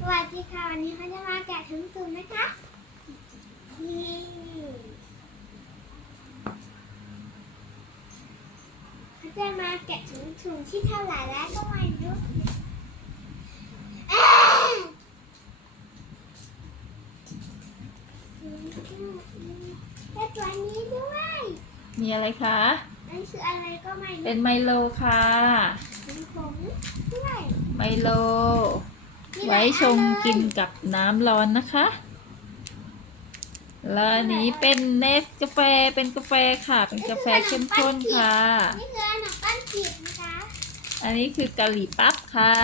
สวัสดีค่ะ วันนี้เขาจะมาแกะถุงสุ่มนะคะนี่เขาจะมาแกะถุงสุ่มที่เท่าไหร่แล้วก็ไม่รู้อ่าและตัวนี้ด้วยมีอะไรคะนั่นคืออะไรก็ไม่เป็รู้นไมโลค่ะถุงผมด้วยไมโลมีหลา ไว้ยชอันงเลยกินกับน้ำร้อนนะคะ แล้วอันนี้เป็นเนสกาแฟเป็นกาแฟค่ะ เป็นกาแฟเข้มข้นค่ะ นี่คือขนมปั้นจีบนะคะ อันนี้คือกะหรี่ปั๊บค่ะ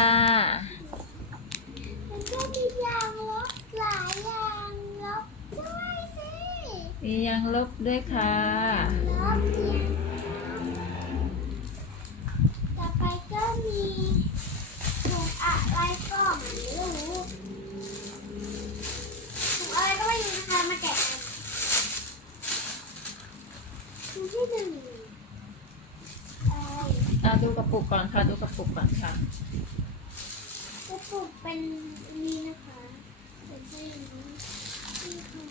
มันก็มียางลบหลายยางลบด้วยสิมียางลบด้วยค่ะลบเนี่ยต่อไปก็มีถุงอะไรก็ไม่รู้ถุงอะไรก็ไม่รู้นะคะมาแกะกันถุงที่หนึ่ง อะไรอะดูกระปุกก่อนค่ะ ดูกระปุกก่อนค่ะ กระปุกเป็นอันนี้นะคะเป็นเส้นนี้นี่ค่ะ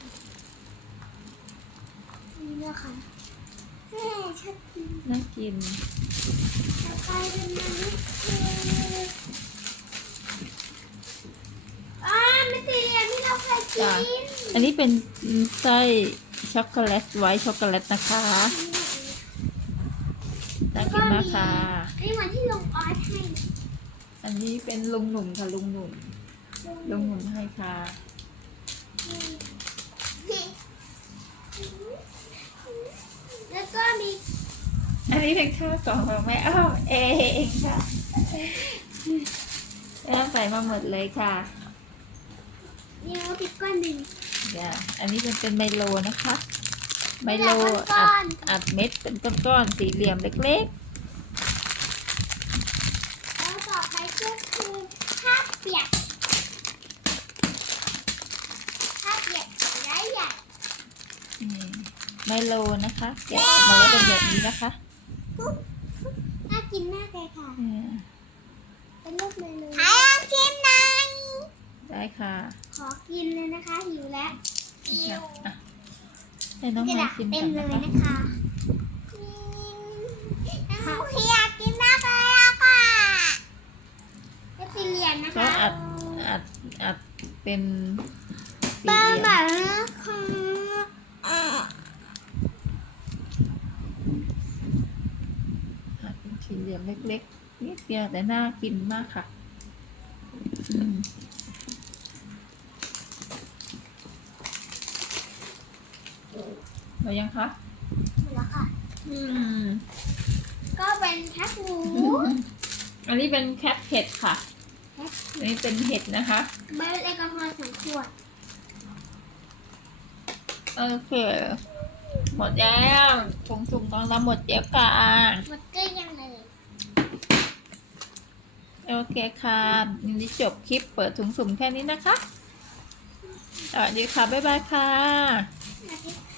นี่นะคะแม่ชอบกินน่ากิน ต่อไปเป็นมันนี่คืออ่ามันสีเหลี่ยมที่เราเคยกิจ้ะ น อันนี้เป็นไส้ ช็อกโกแลตไวท์ช็อกโกแลตนะคะน่ากินมากค่ะ นี่เหมือนที่ลงออสให้อันนี้เป็นลุงหนุ่มค่ะลุงหนุ่มลุงหนุ่มให้ค่ะแล้วก็มี อันนี้เป็นข้าวกล่องของแม่อ้อมเองค่ะแม่ใส่มาหมดเลยค่ะ มีโรตีก้อนหนึ่งเดี๋ยวอันนี้เป็นเป็นไมโลนะคะ ไมโลก้อัอดนอัดเม็ดเป็นก้อนๆสี่เหลี่ยมเล็กแล้วต่อไปก็คือข้าวเปียกข้าวเปียกใหญ่ใหญ่ๆอืมไมโลนะคะแกะออกมาแล้วเป็นแบบนี้นะคะน่ากินมากเลยค่ะเออเป็นรูปเลยเลยขายกินหน่อย ได้ค่ะ ขอกินเลยนะคะหิวแล้วอะให้น้องกระมาดาษชิมเต็ก่มอนเลนะยคะนะคะอยากกินมากเลยอะค่ะก็สีเหลี่ยมนะคะก็อัดอัดอัดเป็นสี่บ้าเหลี่ยมแบบนะคะอะอัดเป็นสี่เหลี่ยมเล็กๆนิดเดียวแต่น่ากินมากค่ะอืม เรายังคะหมดแล้วค่ะ อืม ก็เป็นแคปหมูอันนี้เป็นแคปเห็ดค่ะ อันนี้เป็นเห็ดนะคะเบอร์แอลกอฮอล์สองขวด โอเค หมดแล้วถุงสุ่มของเราหมดเดี๋ยวกันหมดเกลี้ยงเลยโอเคค่ะวันนี้จบคลิปเปิดถุงสุ่มแค่นี้นะคะสวัสดีค่ะ บ๊ายบายค่ะสวัสดี